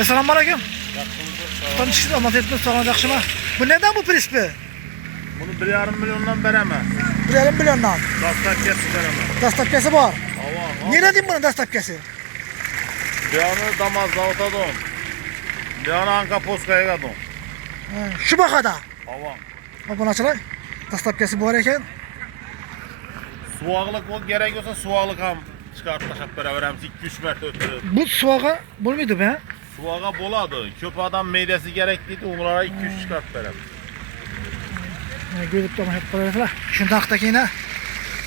Assalomu alaykum. Tanıştık ama tetimiz sana yaxshimi? Bu neden bu prispi? Bunu 1,5 milyondan beraman. 1,5 milyondan. Dastavkasi beraman. Dastavkasi bor. Ava. Nerede diyeyim bunu dastavkasi? Bir yana Damaz zavotadon. Bir yana Ankaposkaya gadon. Şu bakada. Ava. Obunachilar, dastavkasi bor ekan. Suvag'liq bu gerek olsa suvag'liq ham chiqarib tashlab beraveramiz 2-3 marta o'tib. Bu suvaga bo'lmaydi bu, ha? Suvag'a bo'ladi. Ko'p odam meydasi kerak deydi, ularga 2-3 chiqarib beramiz. Görüp tamam hep koyarlar. Şundaqda keyina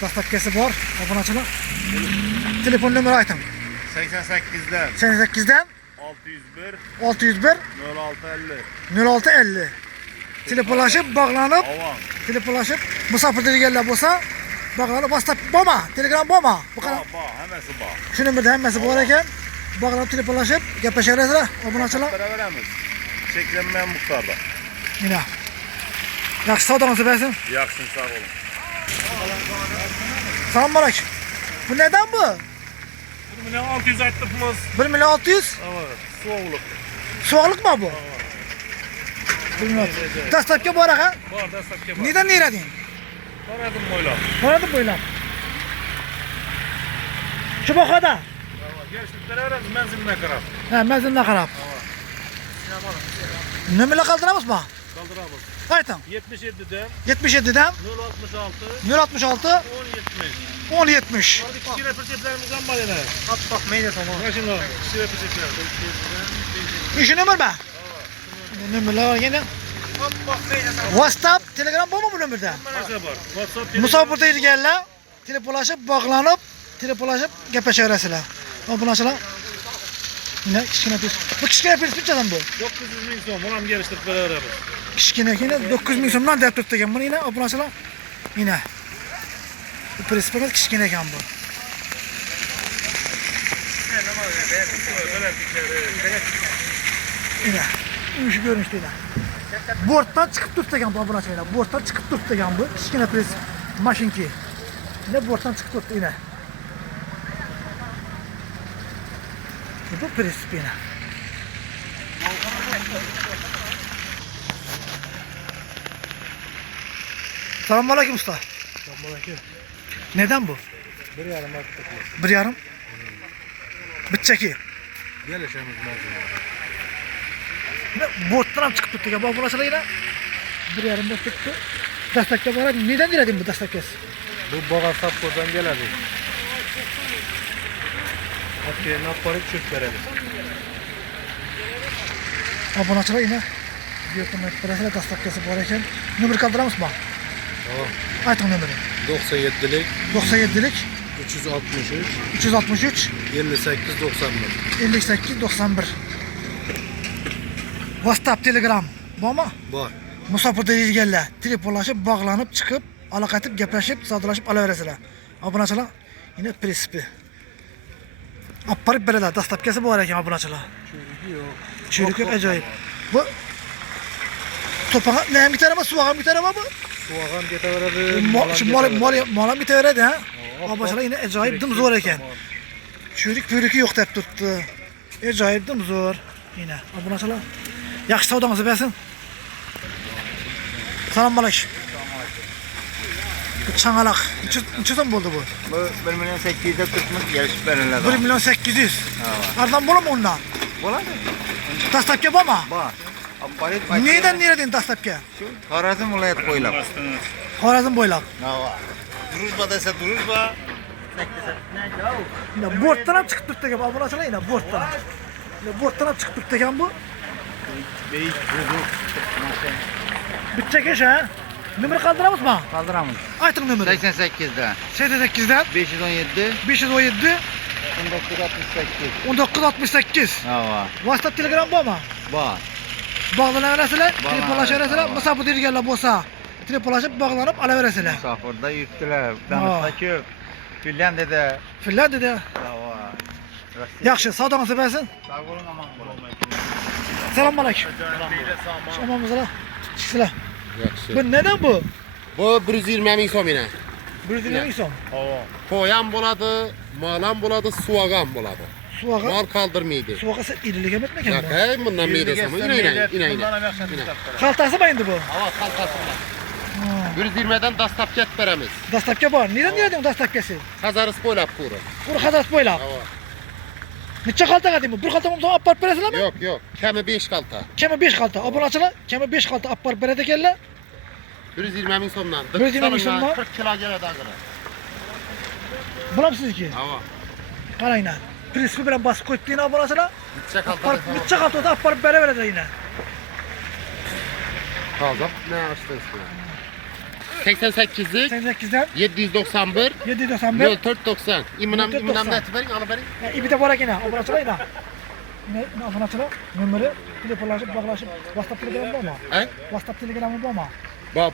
dastavkasi bor. Obunachilar. Telefon nomeri ayting. 88'den 88'dan 601 601 0650. 0650. Telefonlashib, bog'lanib, Ava. telefonlashib, musofirda kelganlar bo'lsa, bog'lanib, WhatsApp bormi? Telegram bormi? Bu qana Ba, hammasi bor. shu nomerda hammasi bor ekan. Bog'lanib, telefonlashib, gaplashaverasizlar. Obunachilar. Beraveramiz. Cheklanmagan miqdorda. Mana. Yaxshi savdolarni bersin. Yaxshi, sog' bo'ling. Assalomu alaykum. Bu neden bu? 1 milyon 600 aytibmiz. 1 milyon 600. Evet, soğukluk. Soğuklık mı bu? 1 milyon. Dastavka bor ha? Var da satke var. Neden neredin? Paradım boyla. Boradı boylam. Şu bakada. Gençlik beraberimiz menziline karar. Ha, menziline qarab. Nömerle kaldıramız mı? Kaldırabız. Aytın. 77'den 77'den 066 066 1070. 1070. Orada kişi representlerimizden var yine. At bak meyne tamam. Başına kişi representler. İşi nömer mi? Nömerler var yine. At bak meyne tamam. WhatsApp, Telegram var mı bu nömerde? Neresi var? WhatsApp. Musafirde ilgililer. Telefonlaşıp, bağlanıp, telefonlaşıp gepleşeveresiler. Obunachilar. Yine kichkina pis. Bu kichkina pis adam bu. 900 bin son. Bunam geliştirip beraberimiz. Kichkina yine 900 ming so'mdan deb turibdi ekan. Buni yine obunachilar. Yine. Bu prinsipimiz kichkina ekan bu. Yine. Uyuş görünüşte yine. Bortdan çıkıp turibdi ekan bu obunachilar. Bortdan çıkıp turibdi ekan bu. Kichkina prins mashinki. Yine bortdan çıkıp turibdi yine. Bu prinsip yine. Selamünaleyküm usta. Selamünaleyküm. Neden bu? 1,5 attık. 1,5. Bütçeki. Gelişemiz mezun. Borttan çıkıp tuttu ya. Bu bulaşıla yine 1,5 bot tuttu. Destekte var. Neden diledin bu destekes? Bu baga sapkodan geladi. Hakkı naparıp çöp verelim. Abonaçılar yine diyorlar parasıyla destekesi var iken numara kaldıramız mı? Tamam. Aytın numara. 97'lik 97'lik 363 363 58 91. 58 91. WhatsApp, Telegram var mı? Var. Musafirda ilgililer telefonlaşıp, bağlanıp, çıkıp, alaqatıp, gepleşip, savdolaşıp alaverasizlar. Abonachilar yine prinsipi. Aparib beradilar, dastavkasi bor ekan obunachilar. Çürük yok, acayip. Bu topağa ne biter ama suvağa biter ama bu. Suağan getirebiliriz. Molam biter ha. Obunachilar yine acayip zo'r ekan. Çürük pürükü yok deb tuttu. Acayip zo'r yine. Obunachilar yaxshi savdoңizni bersin. Assalomu alaykum. Bu çangalaq. Necha so'm bo'ldi bu? Bu 1 milyon 800'e tutmuş gelişip verirler. 1 milyon 800. Ardan bo'ladimi undan? Bo'ladi. Dastavka bormi? Bor. Aparib Neden dastavka? Şu Xorazm viloyat bo'ylab. Xorazm bo'ylab. Drujba desa drujba. Yine bortdan ham chiqib turibdi ekan bu obunachilar yine bortdan. Yine bortdan ham chiqib turibdi ekan bu. Beyik buzuk. Bütçek ha? Numara kaldıramız mı? Kaldıramız. Aytın numara. 88'den 88'den 517 517 1968. 1968. Hava. WhatsApp, Telegram var mı? Var. Bağlanaverasizlar, telefonlaşaverasizlar. Musafirda yurganlar bo'lsa, telefonlashib, bog'lanib olaverasizlar. Musafirda yurtdilar. Danışsa ko'p. Finlandiyada. Finlandiyada. Hava. Yaxshi, savdoңizni bersin. Sağ olun, aman bo'lin. Assalomu alaykum. Şamamızla. Sizlar. Yaxshi. Bu neden bu? Bu 120 ming so'm yana. 120 so'm. Hava. Qo'y ham bo'ladi, mol ham bo'ladi, suvoq ham bo'ladi. Suvağa, Mal kaldırmaydı. suvağa sen irilik emetmek Ya hem bu. hey bundan mide sama. İne. Bundan hem yakşan kitaplar. Kaltası mı indi bu? Hava kalkasınlar. 120'den dastap ket veremiz. Dastapka var. Neden diyorsun dastapkası? Kazarız boylap kuru. Kuru kadas boyla. Hava. Neçe kalta kadın bu? Bir kalta mı appar beresine mi? Yok. Kemi 5 kalta. Kemi 5 kalta. Abone açıla. Kemi 5 kalta appar berede kelle. 120 min somdan. 120 min somdan. 40 kilo gele dağıra. Bulam sizki. Hava. Qarayna. Prispi bilen basıp koyup yine abone açıla. Bitse Appar, kalta. neçe kalta da appar bere verede yine. Kalacak. Ne açtın sana? 88'lik 88'den 791 791. 0490. İmnam 0490. da etiverin alı verin. Ya ibi de var yine. Abone açıla yine. Yine abone açıla. Numara telefonlaşıp bağlaşıp WhatsApp telegramı var mı? He? WhatsApp telegramı var mı? Ba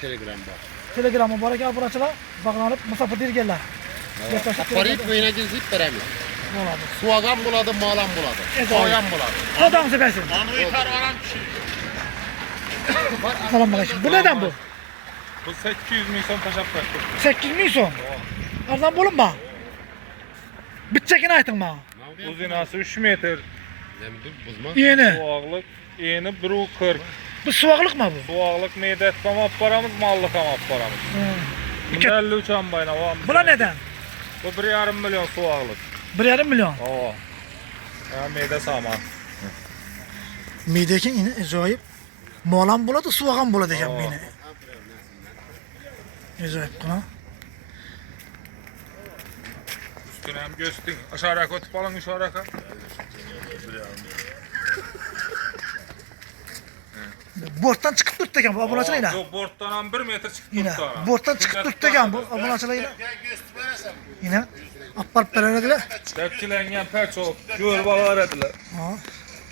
Telegram ba. Telegramı var ya abone açıla. Bağlanıp Mustafa Dirgel'le. Aparayıp köyüne gezip veremiz. Suagan buladı, malan buladı. Soyan buladı. Adam seversin. Anı itar varan kişi. Salam aleyküm. Bu neden bu? Bu 800 min son taşap verdi. 8 bin son. Arzan bulunma. Bitçekini aytın bana. Uzinası 3 metre. Ne bileyim buzma. Yeni. Soğaklık. Yeni 1.40. Bu suaklık mı bu? Soğaklık medet tamam paramız, mallık tamam paramız. İki- 53 ambayna var. Buna neden? Bu 1,5 milyon soğaklık. 1,5 milyon. Oo. Ya meyde saman. Mideki yine acayip. Moğlan buladı, suagan buladı ekan bu yine. Acayip buna. Üstüne hem göstün. Aşağı kotup alın aşağı. Borttan çıkıp durdu ekan bu abone açıla yine. Yok borttan hem 1 metre çıkıp Yine. tuttu. Borttan çıkıp durdu ekan bu abone açıla yine. Yine. Apparıp bererediler. Tepkilengen perç olup gör balar ediler.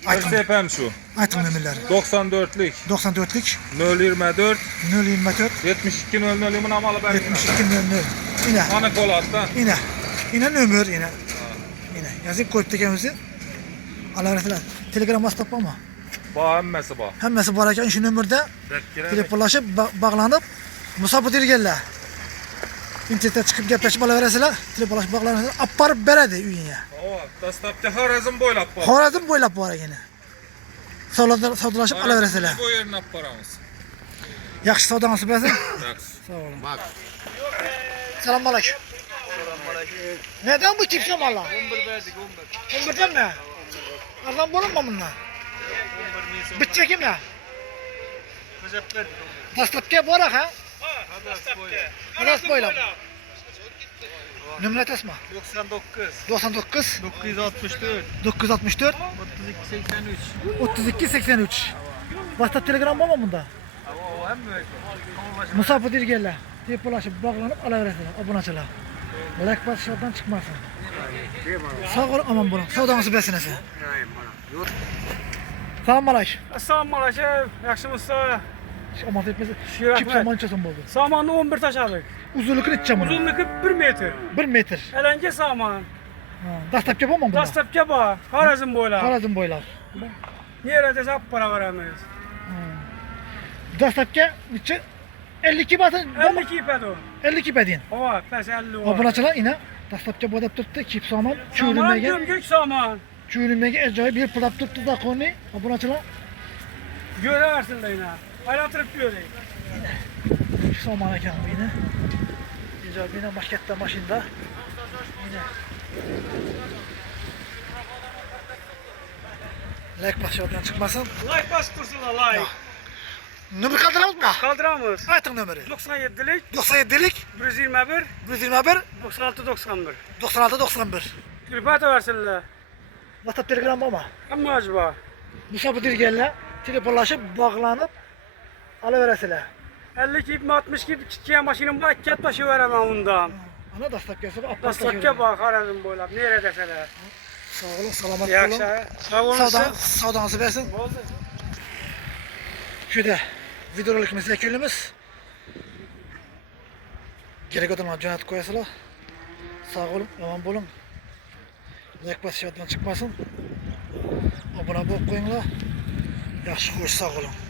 Aytın. Tersepem şu. Aytın nömerleri. 94'lük 94'lük 024 024 72 00 imin amalı ben. 72 00. Yine. Anı kolattan. Yine. Yine nömer yine. Yine. Yazıp koyup tekemizi. Allah rahmet Telegram WhatsApp ama. Bağ emmesi bağ. Hemmesi var ekan şu nömerde telefonlaşıp bağlanıp Musa Dirgel'le internete çıkıp gepleşip alaveresiler. Telefonlaşıp bağlanıp apparıp beredi üyüne. O dastapta harazın boylap bağ. Horazm boylap var yine. Savdalaşıp alaveresiler. Bu yerine paramız. Yaxşı savdanızı versin. Yaxşı. Sağ olun. Bak. Selam aleyküm. Neden bu tip valla? 11 verdik 11. 11'den mi? Ardan bulunma bunlar. Bitecek mi? Recep verdik. Dastapke borak ha? Dastapta. Haras boylap. Numara tasma. 99 99 964 964 32 83. 32 83. WhatsApp Telegram var mı bunda? O hem mi? Musa Dirgel'le telefonlaşıp bağlanıp alaveresiler. Abone açılar. Like bas şuradan çıkmasın. Sağ ol aman bulun. Savdanızı besinesi. Salam aleyküm. Assalamu aleyküm. Yaxshimisiz? Aman etmesi. Şirahmet. Kim saman içesin buldu. Samanni 11 tashadik. Uzunlukunu içeceğim bunu. Uzunluğu 1 metr. 1 metr. Elenke saman. Dastapke var mı bunda? Dastlabki bor. Xorazm bo'ylab. Harazm boylap. Nera desa para beramiz. Dastapke neçe? 52 batın. 52 pedo. 52 bedin. Hava, pes 50 var. Abone açılar yine. Dastapke bodap tuttu. Kip saman. Saman Çürünmege. gömgök saman. Çürünmege acayip bir pılap tuttu da konu. Abone açılar. Görersin de yine. Aylantirib göreyim. Şu saman ekan bu yine. Acayip yine maşkette maşında. Yine. Like başlardan çıkmasın. Like bas tursunlar like. Nömür kaldıramız mı? Kaldıramiz. Aytın nömeri. 97lik 97'lik 121 121 96 91. 96 91. Telefon ataversinlar. WhatsApp Telegram var mı? Hamma acaba. Musa Dirgel'le telefonlaşıp bağlanıp alıveresiler. 52 62 kichkina mashinam bor, katta taşı veraman undan. Ana dastapkasi bu apparat. Dastlabki bor Xorazm bo'ylab. Nera desalar. Sağ olun, selamat Yaxshi. olun. Sog' bo'linglar. Savdanızı versin. Bo'ldi. Şurada videorolikimiz yakunimiz. Gerek adamlar jo'natib qo'yasizlar. Sağ olun, omon bo'lin. Like bosishdan çıkmasın. Obuna bo'lib qo'yinglar. Yaxshi xo'sh, sağ olun.